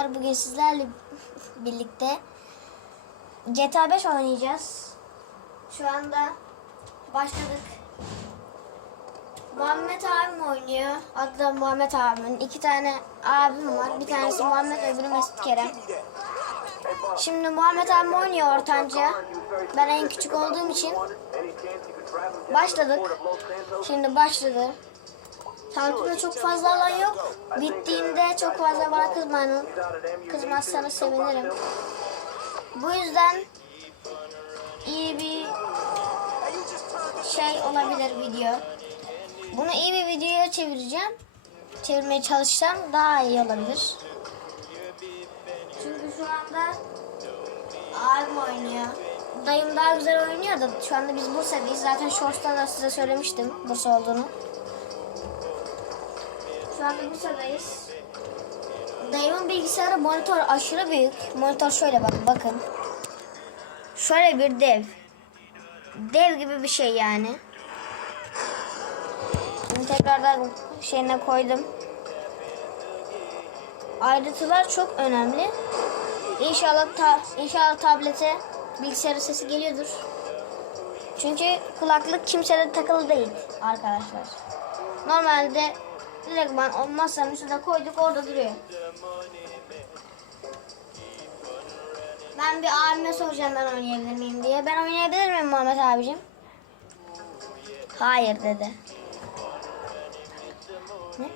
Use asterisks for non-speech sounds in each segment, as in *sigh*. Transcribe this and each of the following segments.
Arkadaşlar bugün sizlerle *laughs* birlikte GTA 5 oynayacağız. Şu anda başladık. Muhammed abim oynuyor. Adı da Muhammed abimin. İki tane abim var. Bir tanesi Muhammed öbürü Mesut Kerem. Şimdi Muhammed abim oynuyor ortanca. Ben en küçük olduğum için başladık. Şimdi başladı. Takipte çok fazla alan yok. Bittiğinde çok fazla bana kızmayın. Kızmazsanız sevinirim. Bu yüzden iyi bir şey olabilir video. Bunu iyi bir videoya çevireceğim. Çevirmeye çalışsam daha iyi olabilir. Çünkü şu anda abim oynuyor. Dayım daha güzel oynuyor da şu anda biz Bursa'dayız. Zaten Shorts'ta da size söylemiştim Bursa olduğunu. Şu anda Bursa'dayız. Dayımın bilgisayarı monitör aşırı büyük. Monitör şöyle bak bakın. Şöyle bir dev. Dev gibi bir şey yani. Şimdi tekrardan şeyine koydum. Ayrıntılar çok önemli. İnşallah ta, inşallah tablete bilgisayarın sesi geliyordur. Çünkü kulaklık kimsede takılı değil arkadaşlar. Normalde direkt ben o masanın üstüne koyduk orada duruyor. Ben bir abime soracağım ben oynayabilir miyim diye. Ben oynayabilir miyim Muhammed abicim? Hayır dedi. Ne?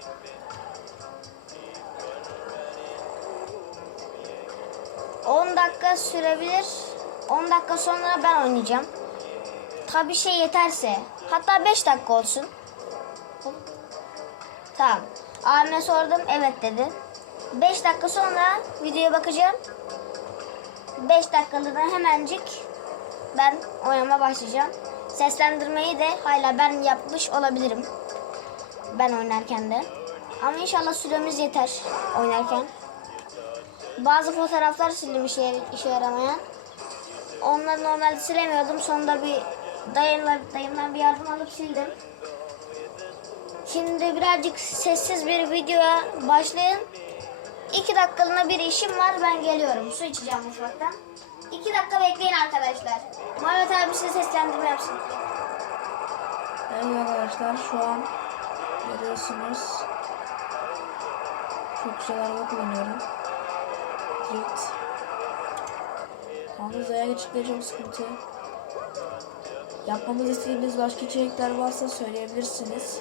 On dakika sürebilir. 10 dakika sonra ben oynayacağım. Tabii şey yeterse. Hatta 5 dakika olsun. Tamam. Abime sordum. Evet dedi. 5 dakika sonra videoya bakacağım. 5 dakikalığına hemencik ben oynama başlayacağım. Seslendirmeyi de hala ben yapmış olabilirim. Ben oynarken de. Ama inşallah süremiz yeter oynarken. Bazı fotoğraflar sildim işe, işe yaramayan. Onları normalde silemiyordum. Sonunda bir dayımla, dayımdan bir yardım alıp sildim. Şimdi birazcık sessiz bir videoya başlayın. İki dakikalığına bir işim var. Ben geliyorum. Su içeceğim mutfaktan. İki dakika bekleyin arkadaşlar. Muhammed abi size seslendirme yapsın. Evet arkadaşlar şu an görüyorsunuz çok güzel araba kullanıyorum. Drift. Yalnız yaya geçitleri çok sıkıntı. Yapmamız istediğiniz başka içerikler varsa söyleyebilirsiniz.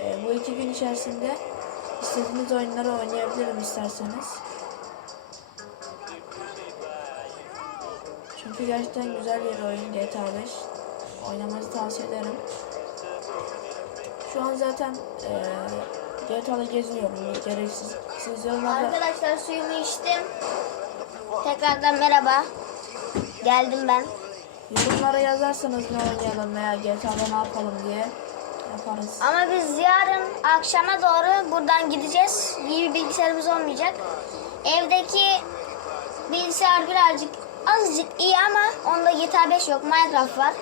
Ee, bu iki gün içerisinde istediğiniz oyunları oynayabilirim isterseniz. Çünkü gerçekten güzel bir oyun GTA 5. Oynamanızı tavsiye ederim. Şu an zaten eee GTA'da geziniyorum. Gereksiz. Siz yorumlarda Arkadaşlar suyumu içtim. Tekrardan merhaba. Geldim ben. Yorumlara yazarsanız ne oynayalım veya GTA'da ne yapalım diye yaparız. Ama biz yarın akşama doğru buradan gideceğiz. İyi bir bilgisayarımız olmayacak. Evdeki bilgisayar birazcık azıcık iyi ama onda GTA 5 yok. Minecraft var.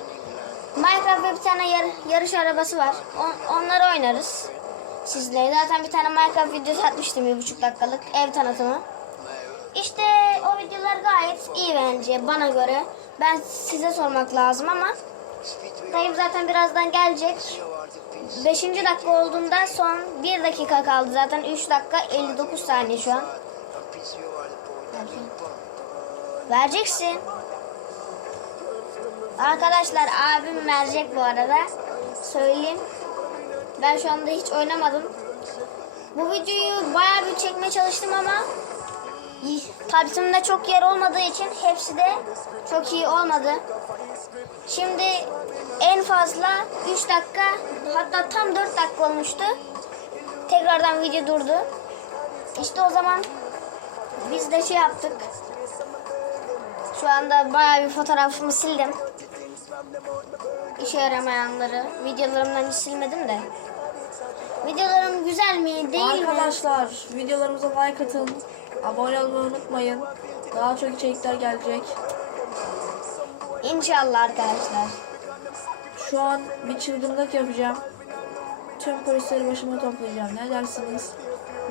Minecraft ve bir tane yar- yarış arabası var. On- onları oynarız. Sizle. Zaten bir tane Minecraft videosu atmıştım bir buçuk dakikalık ev tanıtımı. İşte o videolar gayet iyi bence bana göre. Ben size sormak lazım ama dayım zaten birazdan gelecek. 5. dakika olduğunda son 1 dakika kaldı zaten 3 dakika 59 saniye şu an. Vereceksin. Arkadaşlar abim verecek bu arada. Söyleyeyim. Ben şu anda hiç oynamadım. Bu videoyu bayağı bir çekmeye çalıştım ama tabletimde çok yer olmadığı için hepsi de çok iyi olmadı. Şimdi en fazla 3 dakika hatta tam 4 dakika olmuştu. Tekrardan video durdu. İşte o zaman biz de şey yaptık. Şu anda bayağı bir fotoğrafımı sildim. İşe yaramayanları. Videolarımdan hiç silmedim de. Videolarım güzel mi değil mi? Arkadaşlar videolarımıza like atın. Abone olmayı unutmayın. Daha çok içerikler gelecek. İnşallah arkadaşlar. Şu an bir çılgınlık yapacağım. Tüm polisleri başıma toplayacağım. Ne dersiniz?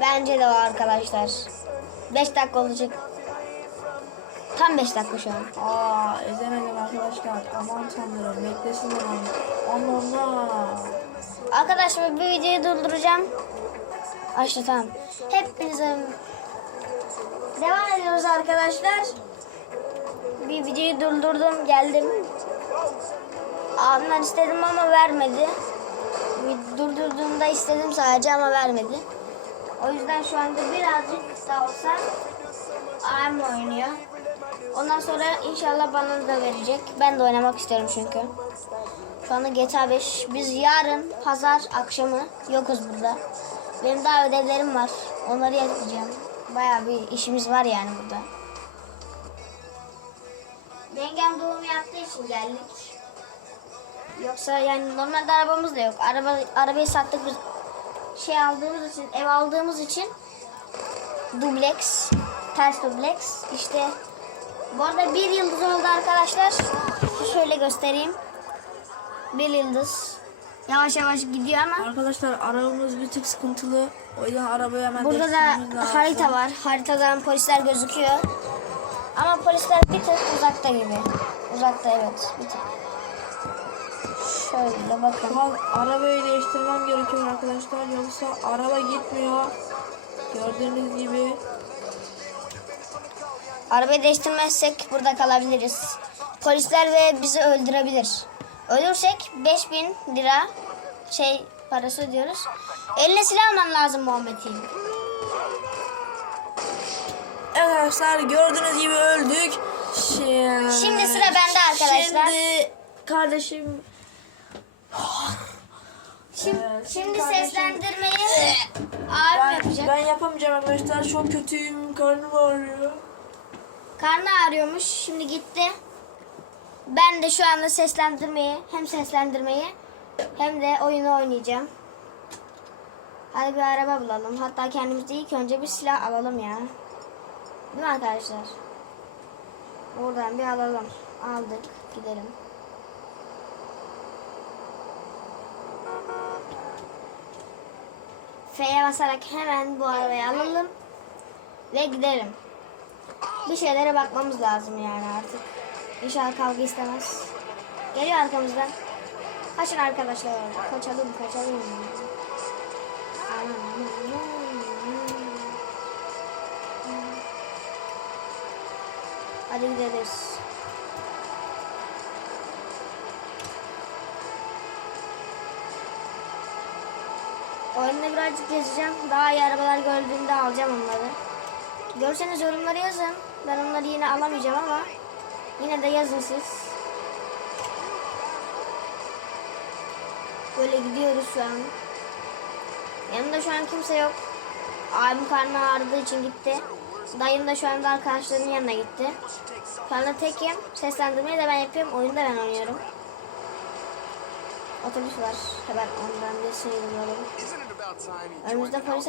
Bence de o arkadaşlar. 5 dakika olacak. Tam 5 dakika şu an. Aa ezemedim arkadaşlar. Aman tanrım beklesin onu. Allah Allah. Arkadaşlar bir videoyu durduracağım. Açtı tamam. Hepinize devam ediyoruz arkadaşlar. Bir videoyu durdurdum geldim. Abimden istedim ama vermedi. Durdurduğumda istedim sadece ama vermedi. O yüzden şu anda birazcık da olsa abim oynuyor. Ondan sonra inşallah bana da verecek. Ben de oynamak istiyorum çünkü. Şu anda GTA 5. Biz yarın pazar akşamı yokuz burada. Benim daha ödevlerim var. Onları yapacağım. Bayağı bir işimiz var yani burada. Yengem doğum yaptığı için geldik. Yoksa yani normalde arabamız da yok. Araba arabayı sattık biz şey aldığımız için, ev aldığımız için dubleks, ters dubleks. İşte bu arada bir yıldız oldu arkadaşlar. Şöyle göstereyim. Bir yıldız. Yavaş yavaş gidiyor ama Arkadaşlar arabamız bir tık sıkıntılı. O yüzden arabayı hemen burada da değiştirmemiz lazım. harita var. Haritadan polisler gözüküyor. Ama polisler bir tık uzakta gibi. Uzakta evet bir tık. Şöyle bakın. Şu an arabayı değiştirmem gerekiyor arkadaşlar. Yoksa araba gitmiyor. Gördüğünüz gibi. Arabayı değiştirmezsek burada kalabiliriz. Polisler ve bizi öldürebilir. Ölürsek 5000 lira şey parası ödüyoruz. Eline silah alman lazım Muhammed'in. Evet arkadaşlar gördüğünüz gibi öldük. Şimdi, Şimdi sıra bende arkadaşlar. Şimdi kardeşim Şimdi, Ee, şimdi kardeşim- seslendirmeyi abim ben, yapacak. ben yapamayacağım arkadaşlar. Çok kötüyüm. Karnım ağrıyor. Karnı ağrıyormuş. Şimdi gitti. Ben de şu anda seslendirmeyi hem seslendirmeyi hem de oyunu oynayacağım. Hadi bir araba bulalım. Hatta kendimize ilk önce bir silah alalım ya. Değil mi arkadaşlar? Buradan bir alalım. Aldık. Gidelim. F'ye basarak hemen bu arabayı alalım. Ve gidelim. Bir şeylere bakmamız lazım yani artık. İnşallah kavga istemez. Geliyor arkamızdan. Kaçın arkadaşlar. Kaçalım kaçalım. Hadi gideriz. Oyunda birazcık gezeceğim. Daha iyi arabalar gördüğümde alacağım onları. Görseniz yorumlara yazın. Ben onları yine alamayacağım ama yine de yazın siz. Böyle gidiyoruz şu an. Yanımda şu an kimse yok. Abim karnı ağrıdığı için gitti. Dayım da şu anda arkadaşlarının yanına gitti. Şu anda tekim. Seslendirmeyi de ben yapıyorum. Oyunu da ben oynuyorum. Otobüs var. Hemen ondan bir sıyrılalım. Önümüzde polis